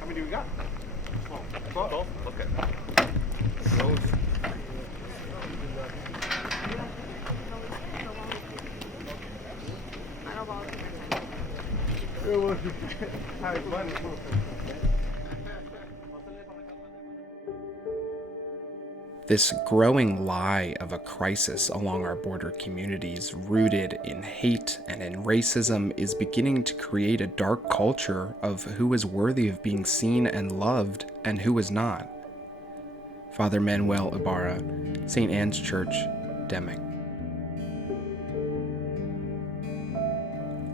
How many do we got? 12. 12? Okay. This growing lie of a crisis along our border communities, rooted in hate and in racism, is beginning to create a dark culture of who is worthy of being seen and loved and who is not. Father Manuel Ibarra, St. Anne's Church, Deming.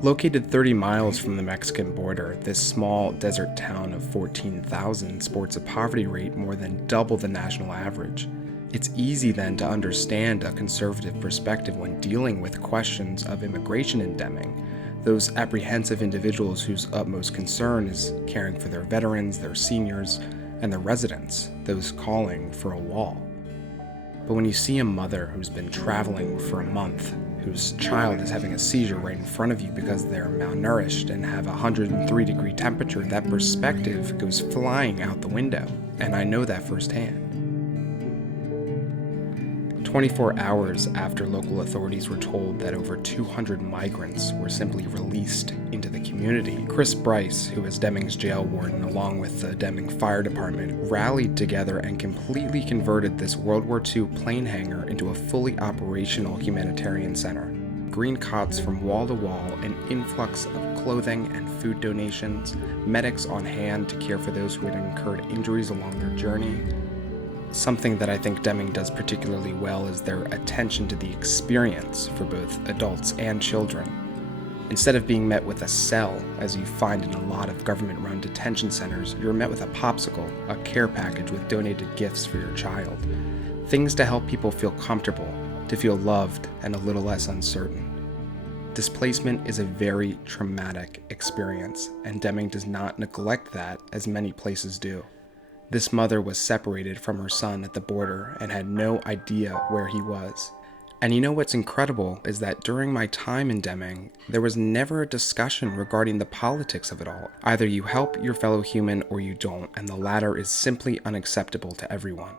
Located 30 miles from the Mexican border, this small desert town of 14,000 sports a poverty rate more than double the national average. It's easy then to understand a conservative perspective when dealing with questions of immigration in Deming, those apprehensive individuals whose utmost concern is caring for their veterans, their seniors, and their residents, those calling for a wall. But when you see a mother who's been traveling for a month, whose child is having a seizure right in front of you because they're malnourished and have a 103-degree temperature, that perspective goes flying out the window, and I know that firsthand. 24 hours after local authorities were told that over 200 migrants were simply released into the community, Chris Bryce, who is Deming's jail warden along with the Deming Fire Department, rallied together and completely converted this World War II plane hangar into a fully operational humanitarian center. Green cots from wall to wall, an influx of clothing and food donations, medics on hand to care for those who had incurred injuries along their journey. Something that I think Deming does particularly well is their attention to the experience for both adults and children. Instead of being met with a cell, as you find in a lot of government-run detention centers, you're met with a popsicle, a care package with donated gifts for your child. Things to help people feel comfortable, to feel loved and a little less uncertain. Displacement is a very traumatic experience, and Deming does not neglect that as many places do. This mother was separated from her son at the border and had no idea where he was. And you know what's incredible is that during my time in Deming, there was never a discussion regarding the politics of it all. Either you help your fellow human or you don't, and the latter is simply unacceptable to everyone.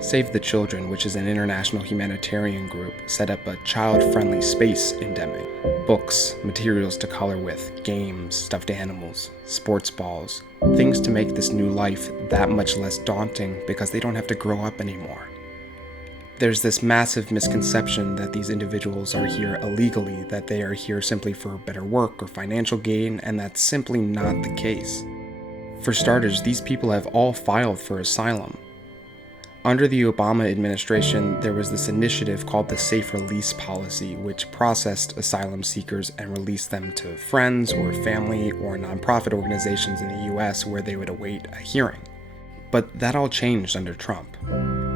Save the Children, which is an international humanitarian group, set up a child-friendly space in Deming. Books, materials to color with, games, stuffed animals, sports balls, things to make this new life that much less daunting because they don't have to grow up anymore. There's this massive misconception that these individuals are here illegally, that they are here simply for better work or financial gain, and that's simply not the case. For starters, these people have all filed for asylum. Under the Obama administration, there was this initiative called the Safe Release Policy, which processed asylum seekers and released them to friends or family or nonprofit organizations in the US where they would await a hearing. But that all changed under Trump.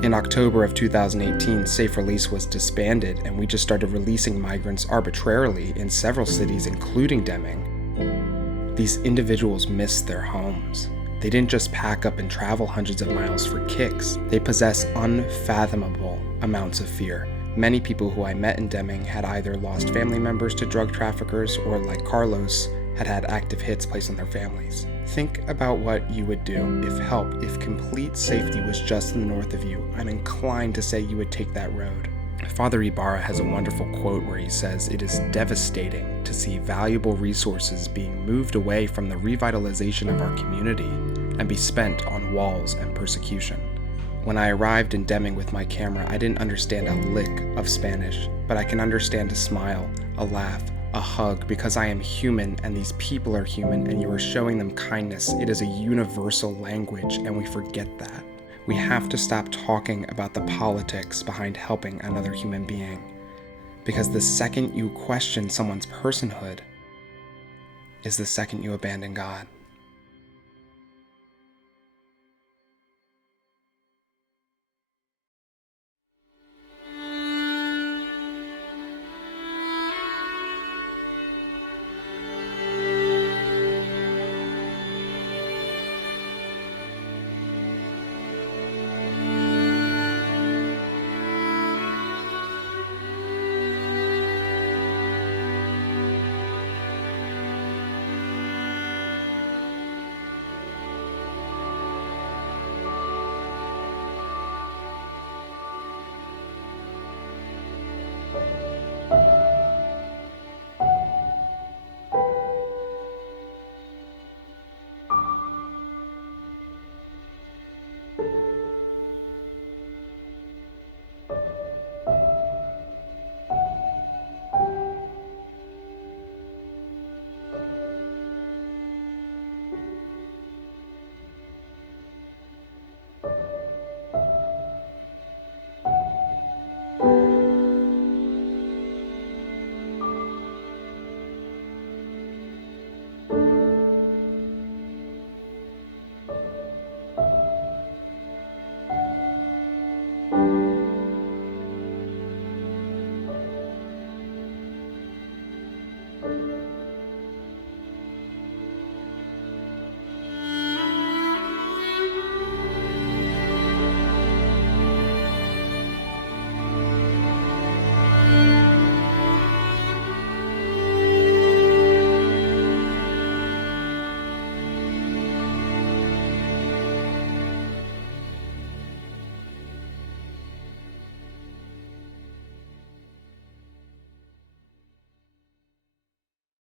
In October of 2018, Safe Release was disbanded, and we just started releasing migrants arbitrarily in several cities, including Deming. These individuals missed their homes. They didn't just pack up and travel hundreds of miles for kicks. They possess unfathomable amounts of fear. Many people who I met in Deming had either lost family members to drug traffickers or, like Carlos, had had active hits placed on their families. Think about what you would do if complete safety was just in the north of you. I'm inclined to say you would take that road. Father Ibarra has a wonderful quote where he says, "It is devastating to see valuable resources being moved away from the revitalization of our community and be spent on walls and persecution." When I arrived in Deming with my camera, I didn't understand a lick of Spanish, but I can understand a smile, a laugh, a hug, because I am human and these people are human and you are showing them kindness. It is a universal language and we forget that. We have to stop talking about the politics behind helping another human being, because the second you question someone's personhood is the second you abandon God.